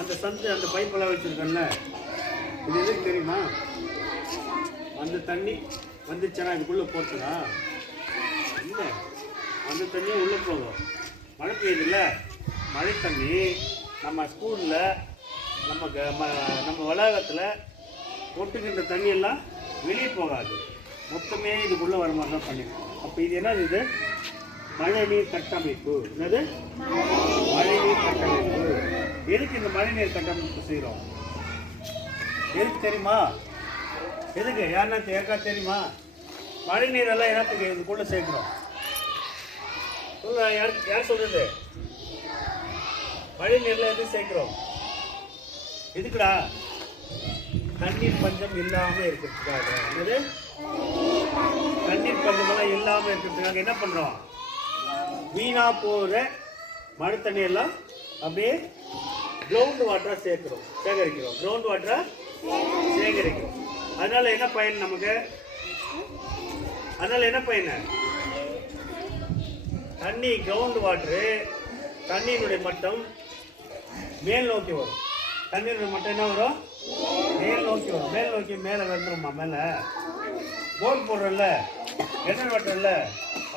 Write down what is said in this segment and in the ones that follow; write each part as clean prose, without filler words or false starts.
அந்த சந்து அந்த பைப்பெல்லாம் வச்சுருக்கேன்ல, இது எதுக்கு தெரியுமா? அந்த தண்ணி வந்துச்சுன்னா இதுக்குள்ளே போட்டுதா இல்லை, அந்த தண்ணியும் உள்ளே போகும். மழை பெய்யுதுல்ல, மழை தண்ணி நம்ம ஸ்கூலில் நம்ம வளாகத்தில் ஒட்டுக்கின்ற தண்ணியெல்லாம் வெளியே போகாது, மொத்தமே இதுக்குள்ளே வர மாதிரி தான் பண்ணிருக்கோம். அப்போ இது என்னது? இது மழைநீர் கட்டமைப்பு. என்னது? மழைநீர் கட்டமைப்பு. எதுக்கு இந்த மழைநீர் கட்டமைப்பு செய்கிறோம்? எதுக்கு தெரியுமா? எதுக்கு? யாருக்கா தெரியுமா? மழை நீரெல்லாம் என்னத்துக்கு இதுக்குள்ளே சேர்க்குறோம்? சொல்ல, யார் சொல்றது? மழை நீரில் எது சேர்க்குறோம்? எதுக்குடா? தண்ணீர் பஞ்சம் இல்லாமல் இருக்கிறதுக்காக. என்னது? தண்ணீர் பஞ்சமெல்லாம் இல்லாமல் இருக்கிறதுக்காக என்ன பண்ணுறோம்? வீணா போகிற மழை தண்ணியெல்லாம் அப்படியே கிரவுண்ட் வாட்டராக சேகரிக்கிறோம். கிரவுண்ட் வாட்டராக சேகரிக்கிறோம். அதனால என்ன பயன் நமக்கு? அதனால என்ன பயன்? தண்ணி கிரவுண்ட் வாட்டரு, தண்ணியினுடைய மட்டம் மேல் நோக்கி வரும். தண்ணீருடைய மட்டம் என்ன வரும்? மேல் நோக்கி வரும். மேல் நோக்கி மேலே வந்துடுமா? மேலே போர் போடுறோம்ல, கிணறு வெட்டுறோம்ல,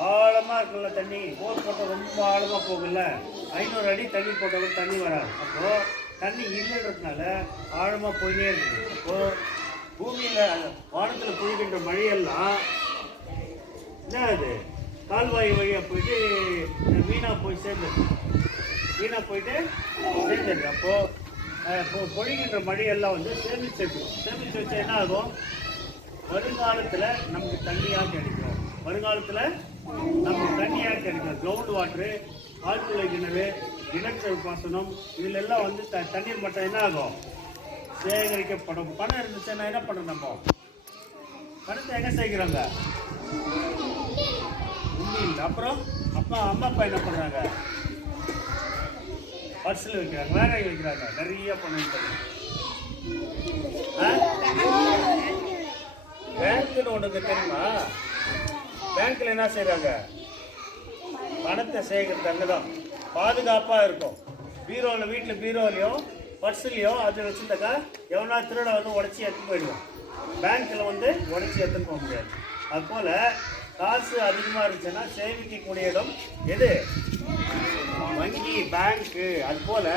ஆழமாக இருக்குல்ல தண்ணி. போர் போட்டால் ரொம்ப ஆழமாக போகல, 500 அடி தண்ணி போட்டால் தண்ணி வராது. அப்போது தண்ணி இல்லைன்றதுனால ஆழமாக போயினே இருக்குது. அப்போது பூமியில் வானத்தில் பொழிகின்ற மழையெல்லாம் என்ன ஆகுது? கால்வாய் வழியாக போயிட்டு வீணாக போய் சேர்ந்துருக்கு. அப்போது பொழிகின்ற மழையெல்லாம் வந்து சேமிச்சு வைக்கணும். சேமிச்சு வச்சா என்ன ஆகும்? வருங்காலத்தில் நமக்கு தண்ணியாக கிடைக்கும். கிரவுண்ட் வாட்டரு, ஆழ்துளை கிணறு, கிணற்று பாசனம், இதுல எல்லாம் வந்து தண்ணீர் மட்டம் என்ன ஆகும்? சேகரிக்கப்படும். பணம் இருந்துச்சுன்னா என்ன பண்ணுறோம்? நம்ம பணத்தை எங்கே சேர்க்கிறாங்க? உண்மையில். அப்புறம் அம்மா அப்பா என்ன பண்ணுறாங்க? பர்ஸில் வைக்கிறாங்க, வேற வைக்கிறாங்க. நிறைய பணம் பேங்க்னு ஒன்றுக்கு தெரியுமா? பேங்க்கில் என்ன செய்கிறாங்க? பணத்தை சேகரித்து அங்கே தான் பாதுகாப்பாக இருக்கும். வீட்டில் பீரோலையும் பர்ஸ்லையும் அது வச்சுருந்தாக்கா எவனா திருட வந்து உடச்சி எடுத்துன்னு போயிடுவோம். பேங்க்கில் வந்து உடச்சி எடுத்துன்னு போக முடியாது. அதுபோல் காசு அதிகமாக இருந்துச்சுன்னா சேமிக்கக்கூடிய இடம் எது? வங்கி, பேங்க்கு. அதுபோல்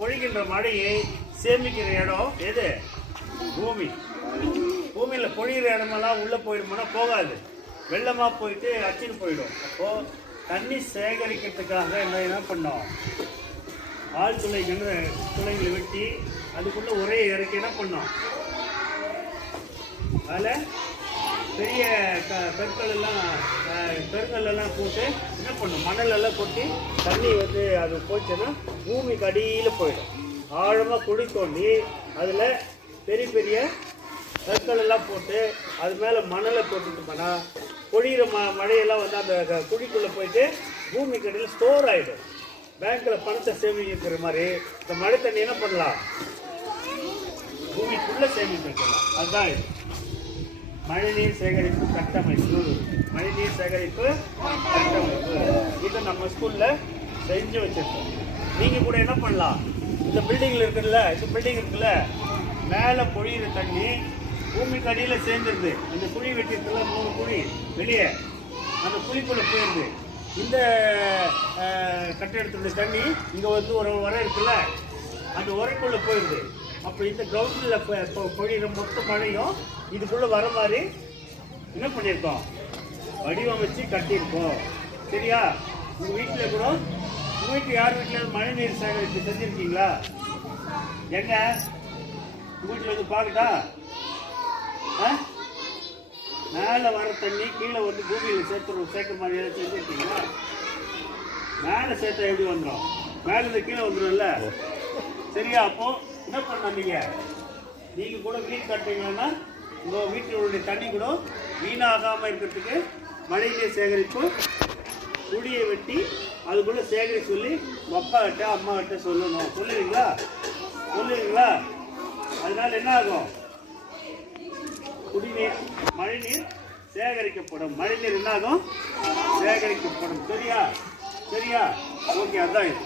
பொழிகின்ற மழையை சேமிக்கிற இடம் எது? பூமி. பூமியில் பொழிகிற இடமெல்லாம் உள்ளே போயிடுமோனா போகாது, வெள்ளமாக போயிட்டு அச்சுன்னு போயிடும். அப்போது தண்ணி சேகரிக்கிறதுக்காக என்ன பண்ணோம்? ஆழ்துளை துளைகளை வெட்டி அதுக்குள்ளே ஒரே இறக்கி என்ன பண்ணோம்? அதில் பெரிய பெருங்கல் எல்லாம் போட்டு என்ன பண்ணும்? மணலெல்லாம் கொட்டி தண்ணி வந்து அது போச்சுன்னா பூமிக்கு அடியில் போயிடும். ஆழமாக குழி தோண்டி அதில் பெரிய பெரிய கற்கள் எல்லாம் போட்டு அது மேலே மணலை போட்டுட்டோம்னா பொழிகிற மழையெல்லாம் வந்து அந்த குழிக்குள்ளே போயிட்டு பூமி கடையில் ஸ்டோர் ஆகிடும். பேங்க்கில் பணத்தை சேமிக்கிற மாதிரி இந்த மழை தண்ணி என்ன பண்ணலாம்? பூமிக்குள்ளே சேமித்து வைக்கலாம். அதுதான் இது மழைநீர் சேகரிப்பு கட்டமைப்பு. இதை நம்ம ஸ்கூலில் செஞ்சு வச்சுருக்கோம். நீங்கள் கூட என்ன பண்ணலாம்? இந்த பில்டிங்கில் இருக்குல்ல, மேலே பொழிகிற தண்ணி பூமிக்கு அடியில் சேர்ந்துருது. அந்த குழி வெட்டிருக்குல்ல, 3 குழி வெளியே, அந்த குழிக்குள்ளே போயிடுது. இந்த கட்டிடத்துடைய தண்ணி இங்கே வந்து ஒரு உரை இருக்குல்ல, அந்த உரைக்குள்ளே போயிடுது. அப்போ இந்த கிரவுண்டில் பொழிகிற மொத்த மழையும் இதுக்குள்ளே வர மாதிரி என்ன பண்ணியிருக்கோம்? வடிவமைச்சு கட்டியிருக்கோம். சரியா? உங்கள் வீட்டில் கூட, உங்கள் வீட்டில் யார் வீட்டில் மழை நீர் சேகரிப்பு செஞ்சுருக்கீங்களா? எங்க உங்கள் வீட்டில் வந்து பார்க்கட்டா? மேலே வர தண்ணி கீழே வந்து பூமியில் சேர்க்குற மாதிரி ஏதாவது செஞ்சுருக்கீங்களா? மேலே சேர்த்தா எப்படி வந்துடும்? மேலே கீழே வந்துடும்ல. சரியா? அப்போ என்ன பண்ணாதீங்க, நீங்கள் கூட வீடு கட்டுறீங்கன்னா உங்கள் வீட்டினுடைய தண்ணி கூட வீணாகாமல் இருக்கிறதுக்கு மழைநீர் சேகரிப்பு குழியை வெட்டி அதுக்குள்ளே சேகரி சொல்லி அப்பா கிட்ட அம்மா கிட்ட சொல்லணும். சொல்லுவீங்களா? அதனால என்ன ஆகும்? குடிநீர், மழைநீர் சேகரிக்கப்படும். மழைநீர் என்ன ஆகும்? சேகரிக்கப்படும். சரியா? ஓகே, அதான் இது.